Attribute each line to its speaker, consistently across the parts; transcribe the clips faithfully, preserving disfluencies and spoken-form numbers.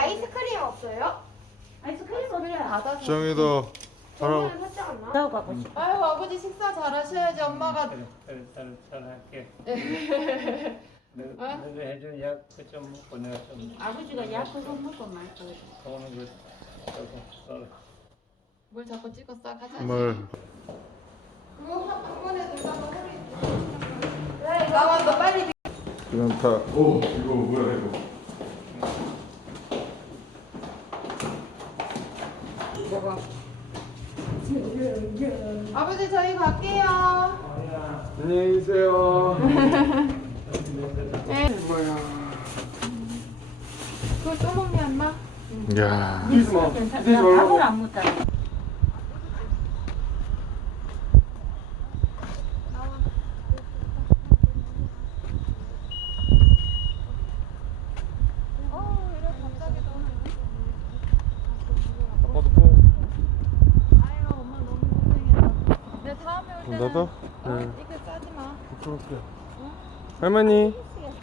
Speaker 1: 아이스크림 없어요?
Speaker 2: 아이스크림 어디야?
Speaker 1: 받아서.
Speaker 3: 정이도 바로
Speaker 1: 저번에 샀지 않나?
Speaker 2: 나하고 가고 싶어.
Speaker 1: 아유 아버지 식사 잘하셔야지 엄마가.
Speaker 4: 그래, 그래, 잘, 잘 할게. 너,
Speaker 1: 어?
Speaker 4: 너가 해준 약좀 먹고 내가 좀
Speaker 2: 아버지가 약 그거 먹고 말고.
Speaker 4: 오는 거 조금 썰어.
Speaker 1: 뭘 자꾸 찍어 싸 가자.
Speaker 3: 뭘
Speaker 1: 그거 한, 한 번에 놀다가 허리. 그래 나와 너 빨리.
Speaker 3: 그냥 다. 오 이거 뭐야 이거.
Speaker 1: 아버지 저희 갈게요.
Speaker 3: 안녕히 계세요.
Speaker 1: 네. 뭐야? 그거 또 먹니 엄마?
Speaker 3: 야.
Speaker 2: 괜찮아. 밥을 안 먹다.
Speaker 1: 어 이래 갑자기 너무.
Speaker 3: 아빠도 뭐?
Speaker 1: 아유 엄마 너무 고생했어. 내 다음에 올 때는.
Speaker 3: 나도?
Speaker 1: 어?
Speaker 3: 네.
Speaker 1: 이거 싸지 마.
Speaker 3: 부끄럽게. 할머니.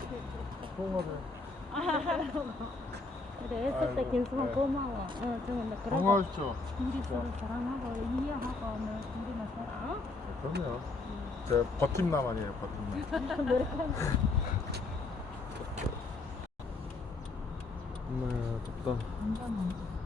Speaker 2: 그래 했을 때 김수만 고마워. 어 정말 그러고
Speaker 3: 건강하시죠?
Speaker 2: 둘이 서로 사랑하고 이해하고 뭐 둘이만 살아.
Speaker 3: 그럼요. 제가 버팀남 아니에요 버팀남.
Speaker 2: 노력하는.
Speaker 3: 엄마야 덥다.
Speaker 2: 완전